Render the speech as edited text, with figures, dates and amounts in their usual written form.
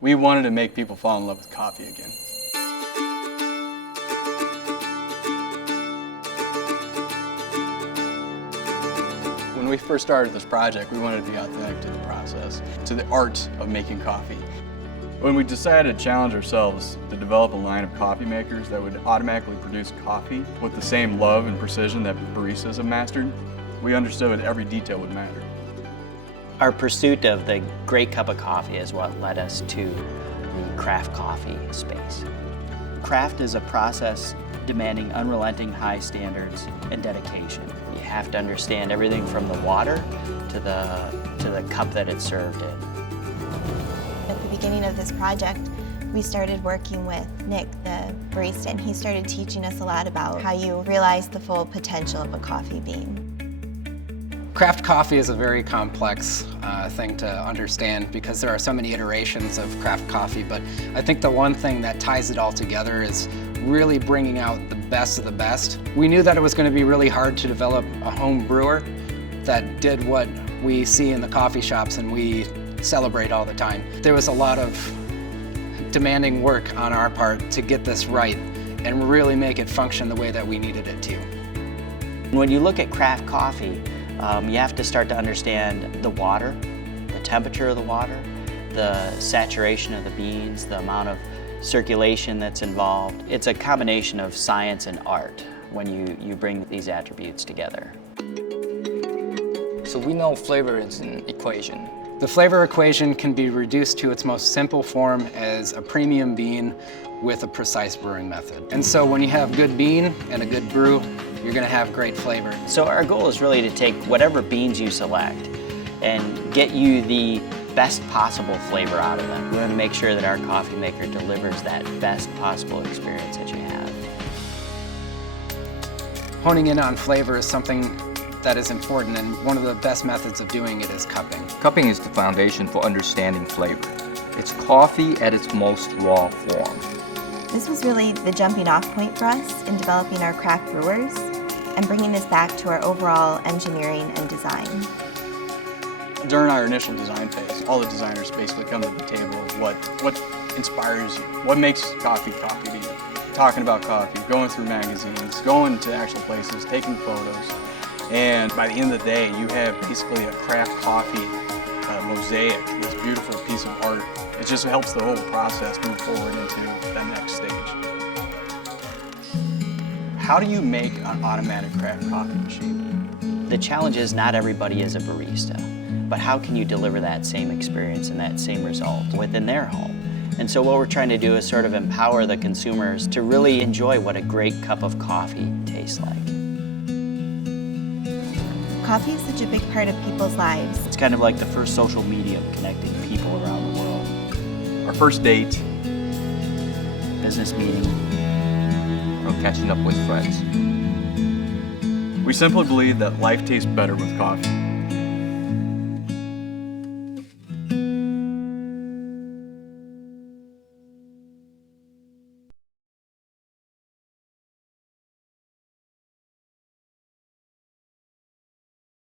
We wanted to make people fall in love with coffee again. When we first started this project, we wanted to be authentic to the process, to the art of making coffee. When we decided to challenge ourselves to develop a line of coffee makers that would automatically produce coffee with the same love and precision that baristas have mastered, we understood every detail would matter. Our pursuit of the great cup of coffee is what led us to the craft coffee space. Craft is a process demanding unrelenting high standards and dedication. You have to understand everything from the water to the cup that it's served in. At the beginning of this project, we started working with Nick, the barista, and he started teaching us a lot about how you realize the full potential of a coffee bean. Craft coffee is a very complex thing to understand because there are so many iterations of craft coffee, but I think the one thing that ties it all together is really bringing out the best of the best. We knew that it was going to be really hard to develop a home brewer that did what we see in the coffee shops and we celebrate all the time. There was a lot of demanding work on our part to get this right and really make it function the way that we needed it to. When you look at craft coffee, you have to start to understand the water, the temperature of the water, the saturation of the beans, the amount of circulation that's involved. It's a combination of science and art when you bring these attributes together. So we know flavor is an equation. The flavor equation can be reduced to its most simple form as a premium bean with a precise brewing method. And so when you have good bean and a good brew, you're going to have great flavor. So our goal is really to take whatever beans you select and get you the best possible flavor out of them. We want to make sure that our coffee maker delivers that best possible experience that you have. Honing in on flavor is something that is important, and one of the best methods of doing it is cupping. Cupping is the foundation for understanding flavor. It's coffee at its most raw form. This was really the jumping off point for us in developing our craft brewers and bringing this back to our overall engineering and design. During our initial design phase, all the designers basically come to the table of what inspires you, what makes coffee coffee to you. Talking about coffee, going through magazines, going to actual places, taking photos, and by the end of the day, you have basically a craft coffee mosaic, this beautiful piece of art. It just helps the whole process move forward into that next stage. How do you make an automatic craft coffee machine? The challenge is not everybody is a barista, but how can you deliver that same experience and that same result within their home? And so what we're trying to do is sort of empower the consumers to really enjoy what a great cup of coffee tastes like. Coffee is such a big part of people's lives. It's kind of like the first social medium connecting people around the world. Our first date, Business meeting. Or catching up with friends. we simply believe that life tastes better with coffee.